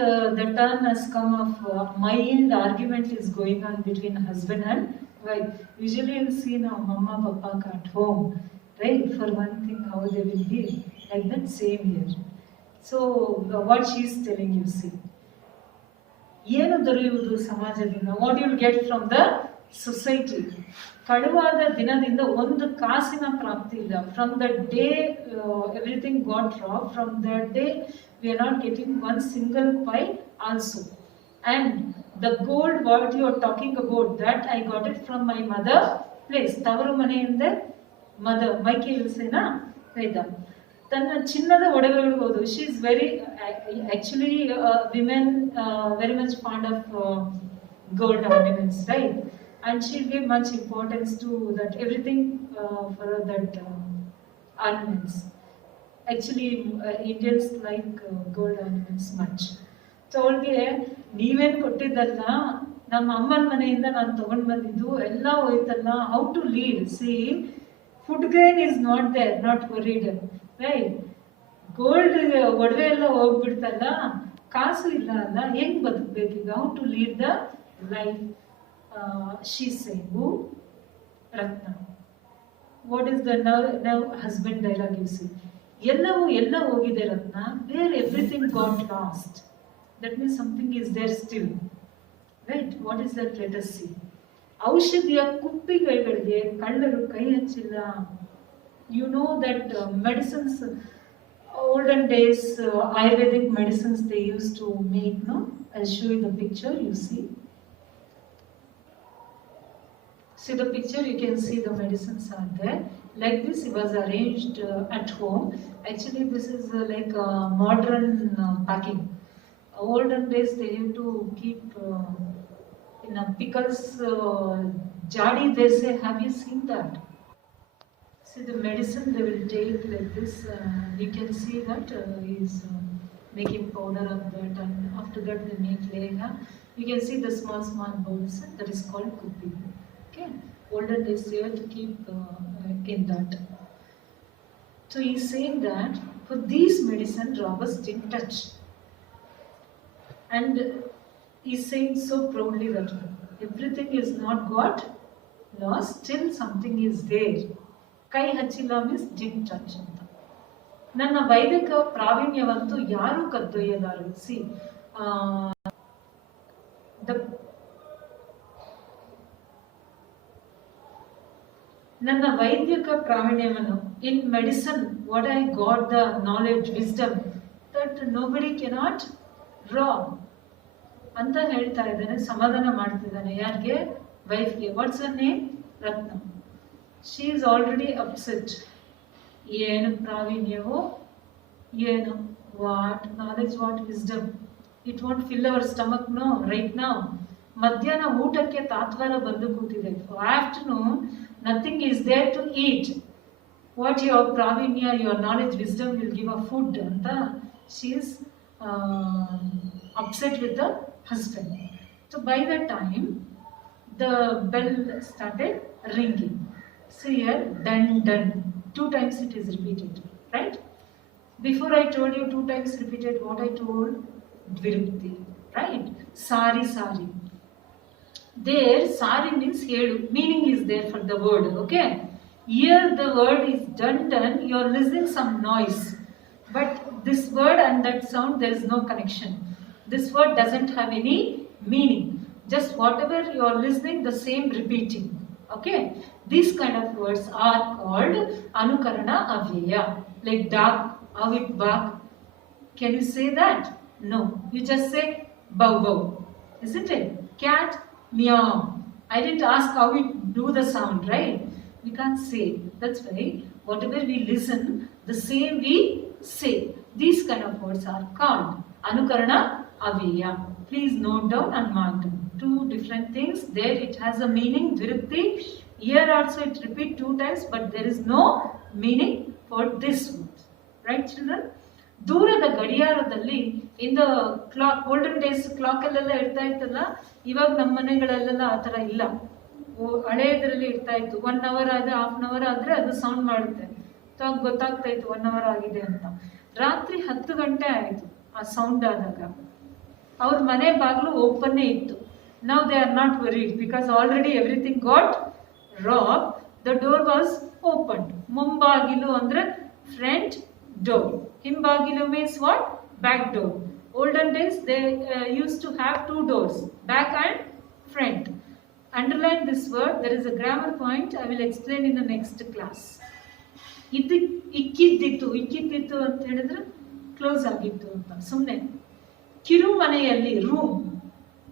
the turn has come of mild argument is going on between husband and wife. Usually you'll see now mama papa at home, right? For one thing, how they will be like that same here. So what she is telling you, see, ಏನು ದೊರೆಯುವುದು ಸಮಾಜದಿಂದ, what you get from the society. ಕಳುವಾದ ದಿನದಿಂದ ಒಂದು ಕಾಸಿನ ಪ್ರಾಪ್ತಿ ಇಲ್ಲ. From the day everything got rob, from the day we are not getting one single pie also. And the gold what you are talking about, that I got it from my mother place. ತವರು ಮನೆಯಿಂದ mother ಮೈಕೆ ಯೂಸೇನಾ ವೇದ ತನ್ನ ಚಿನ್ನದ ಒಡವೆಗಳು. She is very actually women very much fond of gold ornaments, right? And she gave much importance to that, everything for that ornaments. Actually Indians like gold ornaments much. So ಅವಳಿಗೆ ನೀವೇನು ಕೊಟ್ಟಿದ್ದಲ್ಲ, ನಮ್ಮ ಅಮ್ಮನ ಮನೆಯಿಂದ ನಾನು ತಗೊಂಡು ಬಂದಿದ್ದು ಎಲ್ಲ ಹೋಯ್ತಲ್ಲ, how to lead. See, food grain is not there, not worried, right? Gold ಒಡವೆ ಎಲ್ಲ ಹೋಗ್ಬಿಡ್ತಲ್ಲ, ಕಾಸು ಇಲ್ಲ ಅಲ್ಲ, ಹೆಂಗ್ ಬದುಕಬೇಕೀಗ? How to lead the life. She saying, who? Ratna. What is the now husband dialogue you see? ಎಲ್ಲವೂ ಎಲ್ಲ ಹೋಗಿದೆ Ratna, where everything got lost. That means something is there still, right? What is that? Let us see. ಔಷಧಿಯ ಕುಪ್ಪಿಗಳಿಗೆ ಕಳ್ಳರು ಕೈ ಹಚ್ಚಿಲ್ಲ. You know that medicines, olden days Ayurvedic medicines they used to make, no? I'll show you the picture, you see. See the picture, you can see the medicines are there. Like this, it was arranged at home. Actually, this is like a modern packing. Olden days they used to keep in a pickles jari, they say. Have you seen that? See the medicine they will take like this. You can see that he is making powder of that, and after that they make leha. You can see the small bowls, that is called kuppi. Okay, olden days they have to keep in that. So he is saying that for these medicine robbers didn't touch. And he's saying so proudly that everything is not got lost, still something is there. Kai hachilla means didn't touch anta. Nanna ವೈದಿಕ ಪ್ರಾವೀಣ್ಯವಂತೂ ಯಾರು ಕದ್ದೊಯ್ಯಲಾರರು. See, ನನ್ನ ವೈದ್ಯಕ ಪ್ರಾವೀಣ್ಯವನ್ನು, in medicine what I got the knowledge, wisdom, that nobody cannot wrong ಅಂತ ಹೇಳ್ತಾ ಇದ್ದಾನೆ, ಸಮಾಧಾನ ಮಾಡ್ತಿದ್ದಾನೆ. ಯಾರಿಗೆ? ವೈಫ್ಗೆ. What's her name? Ratna. She is already upset. ಏನು ಪ್ರಾವೀಣ್ಯವೋ ಏನು, what knowledge, what wisdom, it want fill our stomach no right now. ಮಧ್ಯಾಹ್ನ ಊಟಕ್ಕೆ ತಾತ್ವಾರ ಬಂದು ಕೂತಿದೆ. For afternoon nothing is there to eat. What your ಪ್ರಾವೀಣ್ಯ, your knowledge, wisdom will give a food ಅಂತ she is upset with the husband. So by that time the bell started ringing. See here, dun dun, 2 times it is repeated, right? Before I told you 2 times repeated, what I told? Dvirukti, right? Sari sari. There sari means helu, meaning is there for the word, okay? Here the word is dun dun, you are listening some noise, but this word and that sound there is no connection. This word doesn't have any meaning. Just whatever you are listening, the same repeating. Okay? These kind of words are called anukarana avyaya. Like dog, how it bark. Can you say that? No. You just say bow bow. Isn't it? Cat, meow. I didn't ask how it do the sound, right? We can't say. That's why whatever we listen, the same we say. These kind of words are called anukarana avyaya. Please note down and mark down. 2 different things. There it has a meaning, dvirukti. Here also it repeat 2 times, but there is no meaning for this word. Right, children? ದೂರದ ಗಡಿಯಾರದಲ್ಲಿ in the clock, olden days clock ಅಲ್ಲೆಲ್ಲ ಇರ್ತಾ ಇತ್ತಲ್ಲ, ಇವಾಗ ನಮ್ಮ ಮನೆಗಳಲ್ಲೆಲ್ಲ ಆ ಥರ ಇಲ್ಲ. ಹಳೆಯದರಲ್ಲಿ ಇರ್ತಾ ಇತ್ತು. 1 hour ಆದ್ರೆ, half an hour ಆದ್ರೆ ಅದು ಸೌಂಡ್ ಮಾಡುತ್ತೆ. ಸೊ ಗೊತ್ತಾಗ್ತಾ ಇತ್ತು 1 hour ಆಗಿದೆ ಅಂತ. ರಾತ್ರಿ 10 ಗಂಟೆ ಆಯಿತು ಆ ಸೌಂಡ್ ಆದಾಗ. ಅವ್ರ ಮನೆ ಬಾಗಿಲು ಓಪನ್ನೇ ಇತ್ತು. Now they are not worried because already everything got robbed. The door was opened. ಮುಂಬಾಗಿಲು ಅಂದ್ರೆ front door. ಹಿಂಬಾಗಿಲು means what? Back door. Olden days they used to have two doors, back and front. Underline this word. There is a grammar point. I will explain in the next class. ಇಕ್ಕಿದ್ದಿತ್ತು ಅಂತ ಹೇಳಿದ್ರೆ close ಆಗಿತ್ತು ಅಂತ ಸುಮ್ಮನೆ. ಕಿರುಮನೆಯಲ್ಲಿ room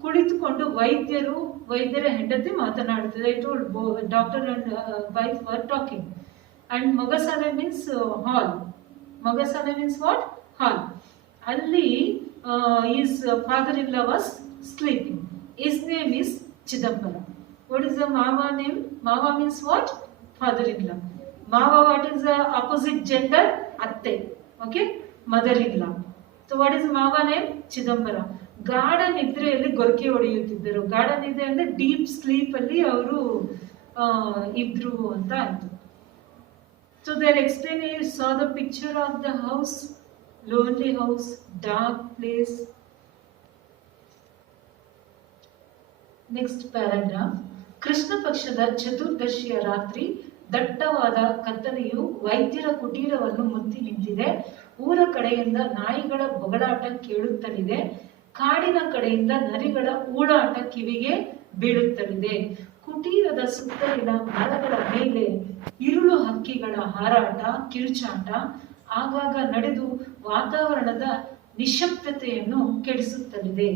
ಕುಳಿತುಕೊಂಡು ವೈದ್ಯರ ಹೆಂಡತಿ ಮಾತನಾಡುತ್ತದೆ. I told doctor and wife were talking. And ಮೊಗಸಾಲೆ ಮೀನ್ಸ್ ಹಾಲ್. ಮೊಗಸಾಲೆ ಮೀನ್ಸ್ ವಾಟ್? ಹಾಲ್. ಅಲ್ಲಿ is father in law was sleeping. His name is Chidambara. What is the Mava name? Mava means what? Father-in-law. Mava, what is the opposite gender? Atte. Okay? Mother-in-law. So what is Mava name? Chidambara. ಗಾಢ ನಿದ್ರೆಯಲ್ಲಿ ಗೊರಕೆ ಹೊಡೆಯುತ್ತಿದ್ದರು. ಗಾಢ ನಿದ್ರೆ ಅಂದ್ರೆ deep sleep ಅಲ್ಲಿ ಅವರು ಇದ್ರು ಅಂತ ಆಯ್ತು. So they are explaining, saw the picture of the house, lonely house, dark place. Next paragraph. Krishna ಪಕ್ಷದ ಚತುರ್ದಶಿಯ ರಾತ್ರಿ ದಟ್ಟವಾದ ಕತ್ತಲೆಯು ವೈದ್ಯರ ಕುಟೀರವನ್ನು ಮುತ್ತಿ ನಿಂತಿದೆ. ಊರ ಕಡೆಯಿಂದ ನಾಯಿಗಳ ಬೊಗಳಾಟ ಕೇಳುತ್ತಲಿದೆ. ಕಾಡಿನ ಕಡೆಯಿಂದ ನರಿಗಳ ಊಡಾಟ ಕಿವಿಗೆ ಬೀಳುತ್ತಲಿದೆ. ಕುಟೀರದ ಸುತ್ತಲಿನ ಮರಗಳ ಮೇಲೆ ಇರುಳು ಹಕ್ಕಿಗಳ ಹಾರಾಟ, ಕಿರುಚಾಟ ಆಗಾಗ ನಡೆದು ವಾತಾವರಣದ ನಿಶಬ್ದತೆಯನ್ನು ಕೆಡಿಸುತ್ತಲಿದೆ.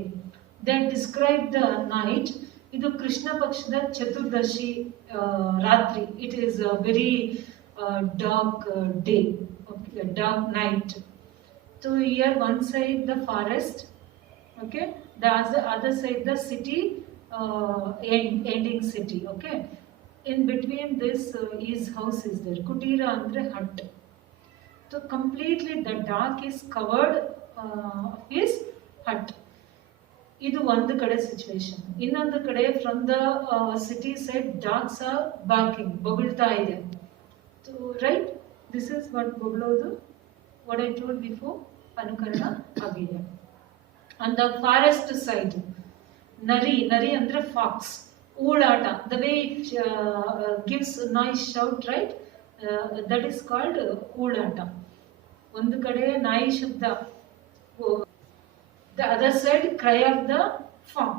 They describe the night. ಇದು ಕೃಷ್ಣ ಪಕ್ಷದ ಚತುರ್ದಶಿ ರಾತ್ರಿ. It is a very dark day, dark night. So here one side the forest, okay, the other side the city, ending city, okay. In between this his house is there. Kutira andre hut. So completely the dark is covered his hut. ಇದು ಒಂದು ಕಡೆ situation. ಇನ್ನೊಂದು ಕಡೆ from the city side dogs are barking, ಬೊಗಳ್ತಾ ಇದೆ. Right, this is what ಬೊಗಳೋದು. What I told before, ಅನುಕರಣ ಆಗಿದೆ. ಆನ್ ದ ಫಾರೆಸ್ಟ್ ಸೈಡ್ ನರಿ ಅಂದ್ರೆ ಫಾಕ್ಸ್, ಊಳಾಟ, the way it gives noise shout, right, that is called ಊಳಾಟ. ಒಂದು ಕಡೆ ನಾಯಿ ಶಬ್ದ, the other side cry of the fox.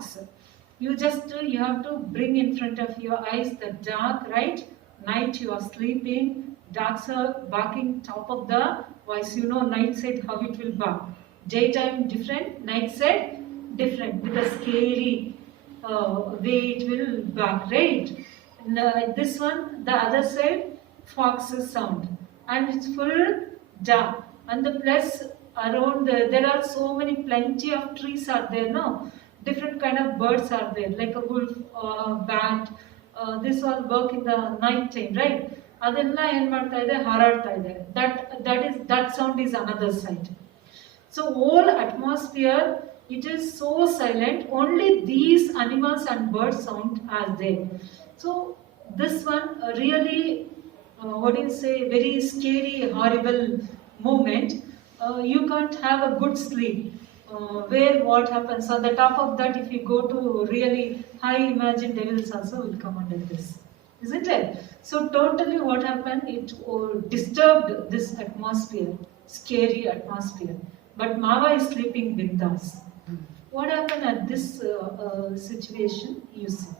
You have to bring in front of your eyes the dark, right? Night you are sleeping, dogs are barking top of the voice. You know night side how it will bark. Daytime different, night side different, with a scary way it will bark, right? This one, the other side, fox's sound, and it's full dark, and the plus around there are so many plenty of trees are there, no, different kind of birds are there, like a wolf, bat, this all work in the night time, right? Adella en ಮಾಡ್ತಾ ಇದೆ, ಹಾರಾಡ್ತಾ ಇದೆ. That sound is another side. So whole atmosphere, it is so silent, only these animals and bird sound are there. So this one really what do you say, very scary, horrible moment. You can't have a good sleep. Where what happens on the top of that, if you go to really high, imagine devils also will come under this, isn't it? So totally what happened, it disturbed this atmosphere, scary atmosphere. But Mava is sleeping with us. What happened at this situation, you see.